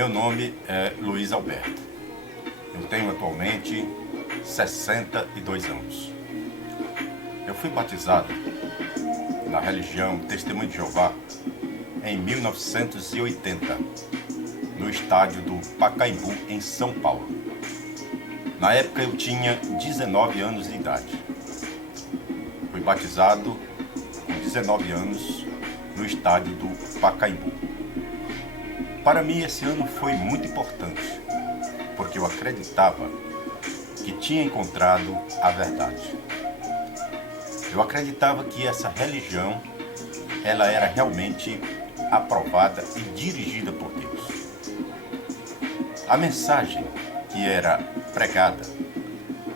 Meu nome é Luiz Alberto. Eu tenho atualmente 62 anos. Eu fui batizado na religião Testemunho de Jeová em 1980, no estádio do Pacaembu, em São Paulo. Na época eu tinha 19 anos de idade. Fui batizado com 19 anos no estádio do Pacaembu. Para mim esse ano foi muito importante, porque eu acreditava que tinha encontrado a verdade. Eu acreditava que essa religião, ela era realmente aprovada e dirigida por Deus. A mensagem que era pregada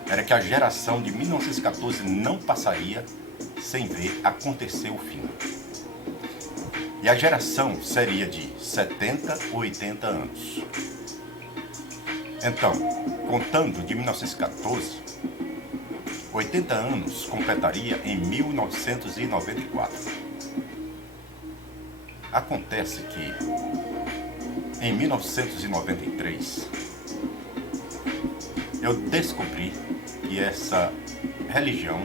era que a geração de 1914 não passaria sem ver acontecer o fim. E a geração seria de 70 ou 80 anos. Então, contando de 1914, 80 anos completaria em 1994. Acontece que, em 1993, eu descobri que essa religião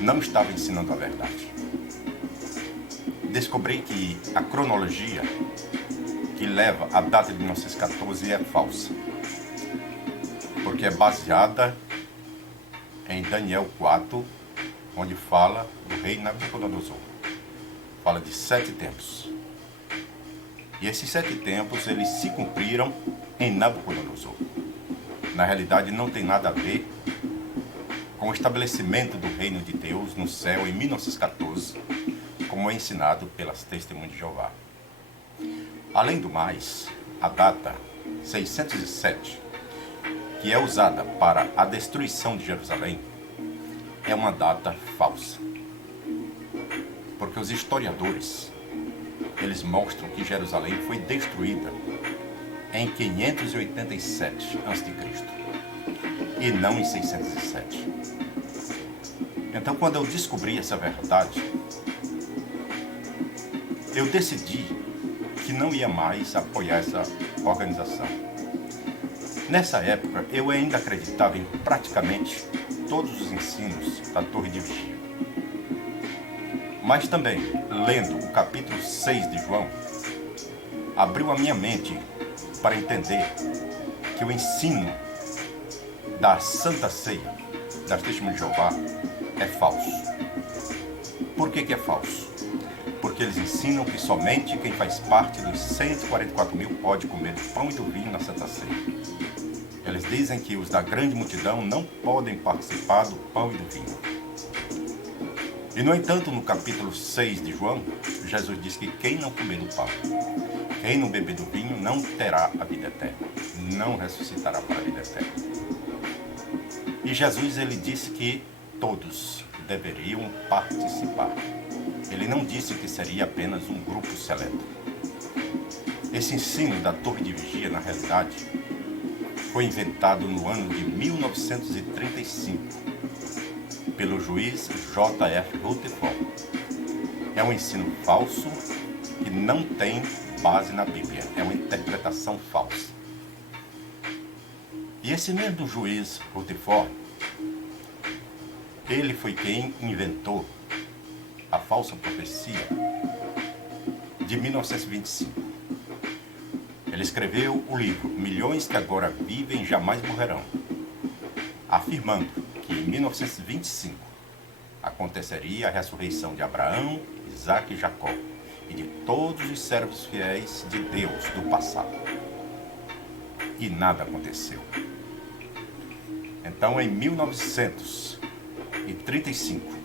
não estava ensinando a verdade. Descobri que a cronologia que leva à data de 1914 é falsa, porque é baseada em Daniel 4, onde fala do rei Nabucodonosor. Fala de 7 tempos. E esses 7 tempos, eles se cumpriram em Nabucodonosor. Na realidade, não tem nada a ver com o estabelecimento do reino de Deus no céu em 1914, como é ensinado pelas Testemunhas de Jeová. Além do mais, a data 607, que é usada para a destruição de Jerusalém, é uma data falsa. Porque os historiadores, eles mostram que Jerusalém foi destruída em 587 a.C. e não em 607. Então, quando eu descobri essa verdade, eu decidi que não ia mais apoiar essa organização. Nessa época, eu ainda acreditava em praticamente todos os ensinos da Torre de Vigia. Mas também, lendo o capítulo 6 de João, abriu a minha mente para entender que o ensino da Santa Ceia das Testemunhas de Jeová é falso. Por que é falso? Porque eles ensinam que somente quem faz parte dos 144 mil pode comer do pão e do vinho na Santa Ceia. Eles dizem que os da grande multidão não podem participar do pão e do vinho. E, no entanto, no capítulo 6 de João, Jesus diz que quem não comer do pão, quem não beber do vinho, não terá a vida eterna, não ressuscitará para a vida eterna. E Jesus, ele disse que todos deveriam participar. Ele não disse que seria apenas um grupo seleto. Esse ensino da Torre de Vigia, na realidade, foi inventado no ano de 1935 pelo juiz J.F. Rutherford. É um ensino falso que não tem base na Bíblia, é uma interpretação falsa. E esse mesmo juiz Rutherford, ele foi quem inventou a falsa profecia de 1925. Ele escreveu o livro Milhões que Agora Vivem Jamais Morrerão, afirmando que em 1925 aconteceria a ressurreição de Abraão, Isaac e Jacó e de todos os servos fiéis de Deus do passado. E nada aconteceu. Então, em 1935,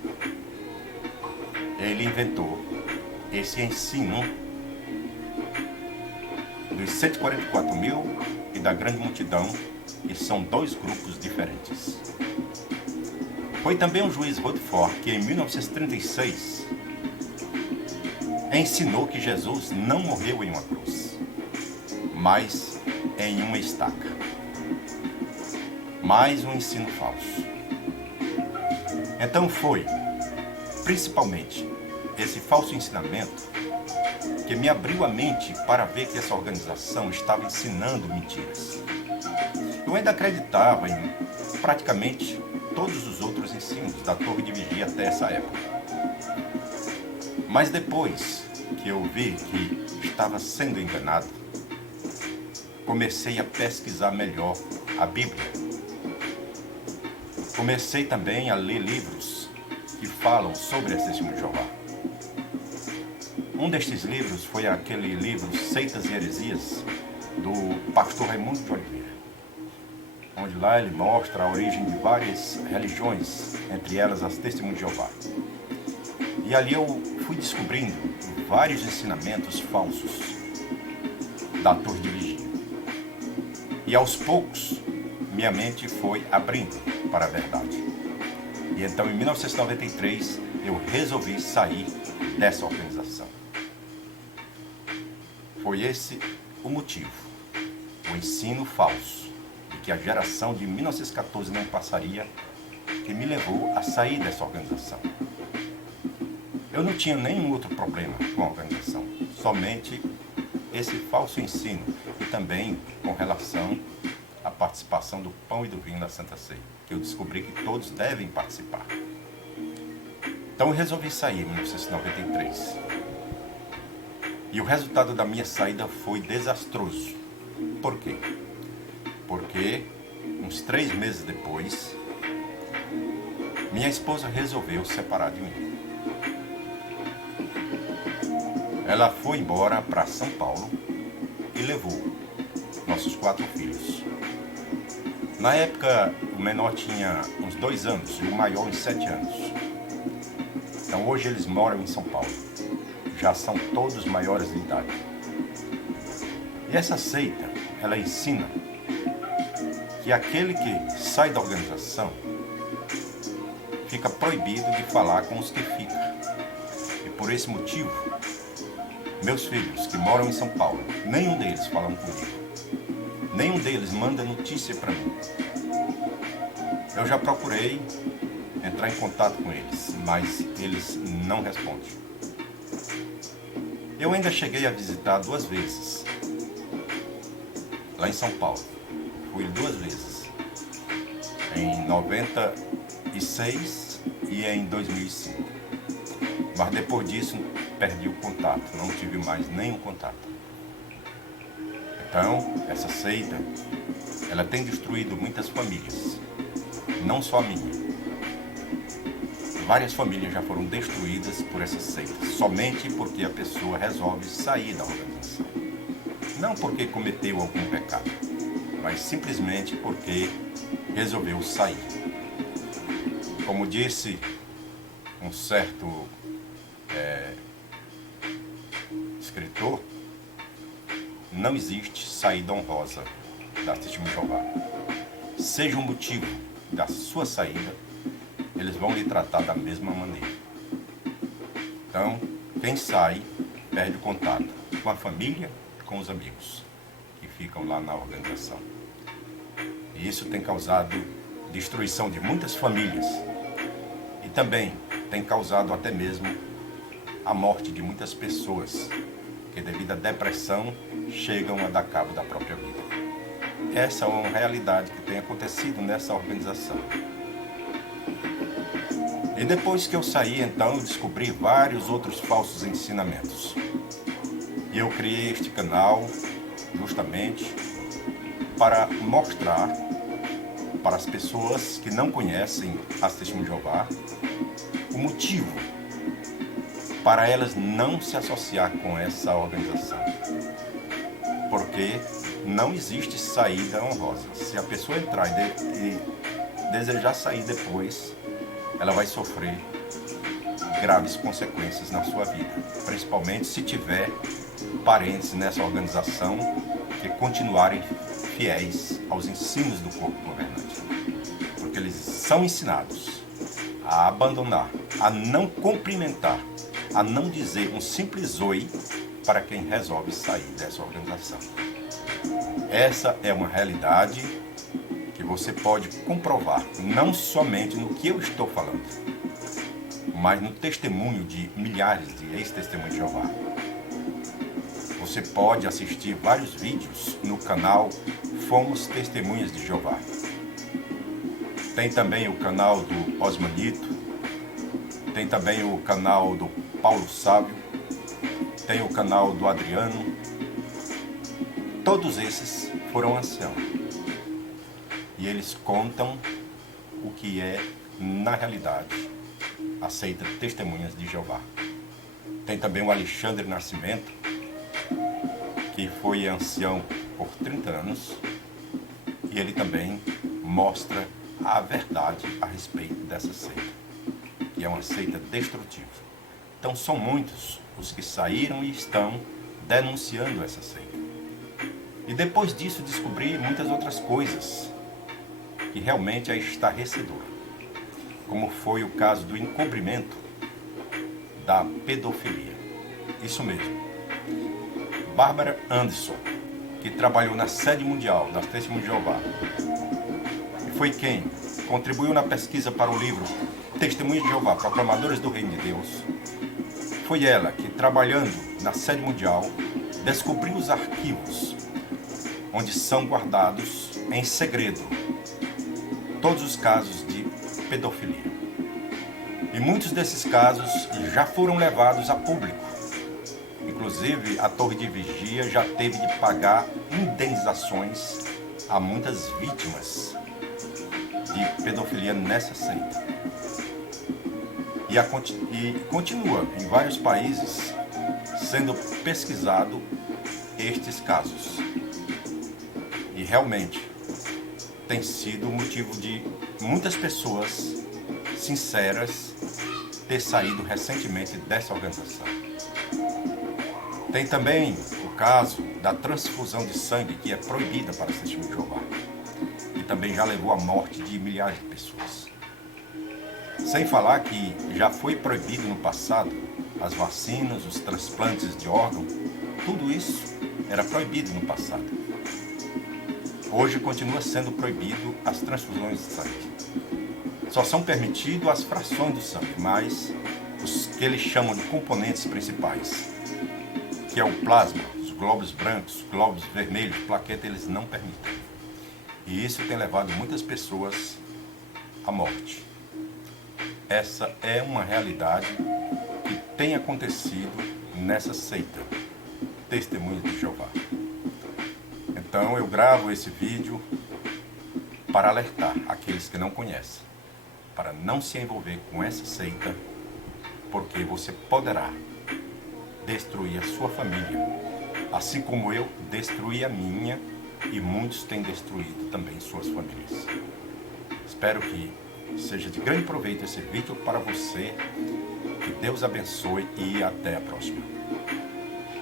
ele inventou esse ensino dos 144 mil e da grande multidão, que são dois grupos diferentes. Foi também o juiz Rutherford que, em 1936, ensinou que Jesus não morreu em uma cruz, mas em uma estaca. Mais um ensino falso. Então foi, principalmente, esse falso ensinamento que me abriu a mente para ver que essa organização estava ensinando mentiras. Eu ainda acreditava em praticamente todos os outros ensinos da Torre de Vigia até essa época. Mas depois que eu vi que estava sendo enganado, comecei a pesquisar melhor a Bíblia. Comecei também a ler livros que falam sobre as Testemunhas de Jeová. Um destes livros foi aquele livro Seitas e Heresias, do pastor Raimundo de Oliveira, onde lá ele mostra a origem de várias religiões, entre elas as Testemunhas de Jeová. E ali eu fui descobrindo vários ensinamentos falsos da Torre de Vigia. E aos poucos, minha mente foi abrindo para a verdade. E então, em 1993, eu resolvi sair dessa organização. Foi esse o motivo, o ensino falso, de que a geração de 1914 não passaria, que me levou a sair dessa organização. Eu não tinha nenhum outro problema com a organização, somente esse falso ensino e também com relação à participação do pão e do vinho na Santa Ceia, que eu descobri que todos devem participar. Então eu resolvi sair em 1993. E o resultado da minha saída foi desastroso. Por quê? Porque uns 3 meses depois, minha esposa resolveu separar de mim. Ela foi embora para São Paulo e levou nossos 4 filhos. Na época, o menor tinha uns 2 anos e o maior uns 7 anos. Então hoje eles moram em São Paulo. Já são todos maiores de idade. E essa seita, ela ensina que aquele que sai da organização fica proibido de falar com os que ficam. E por esse motivo, meus filhos que moram em São Paulo, nenhum deles falam comigo. Nenhum deles manda notícia para mim. Eu já procurei entrar em contato com eles, mas eles não respondem. Eu ainda cheguei a visitar 2 vezes, lá em São Paulo. Fui 2 vezes, em 96 e em 2005. Mas depois disso, perdi o contato, não tive mais nenhum contato. Então, essa seita, ela tem destruído muitas famílias, não só a minha. Várias famílias já foram destruídas por essa seita, somente porque a pessoa resolve sair da organização. Não porque cometeu algum pecado, mas simplesmente porque resolveu sair. Como disse um certo escritor, não existe saída honrosa da Testemunha de Jeová. Seja o motivo da sua saída, eles vão lhe tratar da mesma maneira. Então, quem sai, perde o contato com a família e com os amigos que ficam lá na organização. E isso tem causado destruição de muitas famílias e também tem causado até mesmo a morte de muitas pessoas que, devido à depressão, chegam a dar cabo da própria vida. Essa é uma realidade que tem acontecido nessa organização. E depois que eu saí, então, eu descobri vários outros falsos ensinamentos. E eu criei este canal justamente para mostrar para as pessoas que não conhecem as Testemunhas de Jeová o motivo para elas não se associar com essa organização. Porque não existe saída honrosa. Se a pessoa entrar e desejar sair depois, ela vai sofrer graves consequências na sua vida, principalmente se tiver parentes nessa organização que continuarem fiéis aos ensinos do corpo governante, porque eles são ensinados a abandonar, a não cumprimentar, a não dizer um simples oi para quem resolve sair dessa organização. Essa é uma realidade que você pode comprovar, não somente no que eu estou falando, mas no testemunho de milhares de ex-testemunhas de Jeová. você pode assistir vários vídeos no canal Fomos Testemunhas de Jeová. Tem também o canal do Osmanito, tem também o canal do Paulo Sábio, tem o canal do Adriano. Todos esses foram anciãos. E eles contam o que é, na realidade, a seita Testemunhas de Jeová. Tem também o Alexandre Nascimento, que foi ancião por 30 anos, e ele também mostra a verdade a respeito dessa seita, que é uma seita destrutiva. Então são muitos os que saíram e estão denunciando essa seita. E depois disso descobri muitas outras coisas que realmente é estarrecedora, como foi o caso do encobrimento da pedofilia. Isso mesmo. Bárbara Anderson, que trabalhou na sede mundial das Testemunhas de Jeová, e foi quem contribuiu na pesquisa para o livro Testemunhas de Jeová, Proclamadoras do Reino de Deus. Foi ela que, trabalhando na sede mundial, descobriu os arquivos onde são guardados em segredo todos os casos de pedofilia. E muitos desses casos já foram levados a público. Inclusive, a Torre de Vigia já teve de pagar indenizações a muitas vítimas de pedofilia nessa seita. E continua em vários países sendo pesquisado estes casos. E realmente tem sido motivo de muitas pessoas sinceras ter saído recentemente dessa organização. Tem também o caso da transfusão de sangue, que é proibida para as Testemunhas de Jeová, e também já levou à morte de milhares de pessoas. Sem falar que já foi proibido no passado as vacinas, os transplantes de órgão, tudo isso era proibido no passado. Hoje continua sendo proibido as transfusões de sangue. Só são permitidas as frações do sangue, mas os que eles chamam de componentes principais, que é o plasma, os glóbulos brancos, glóbulos vermelhos, plaqueta, eles não permitem. E isso tem levado muitas pessoas à morte. Essa é uma realidade que tem acontecido nessa seita, Testemunhas de Jeová. Então eu gravo esse vídeo para alertar aqueles que não conhecem, para não se envolver com essa seita, porque você poderá destruir a sua família, assim como eu destruí a minha e muitos têm destruído também suas famílias. Espero que seja de grande proveito esse vídeo para você, que Deus abençoe e até a próxima.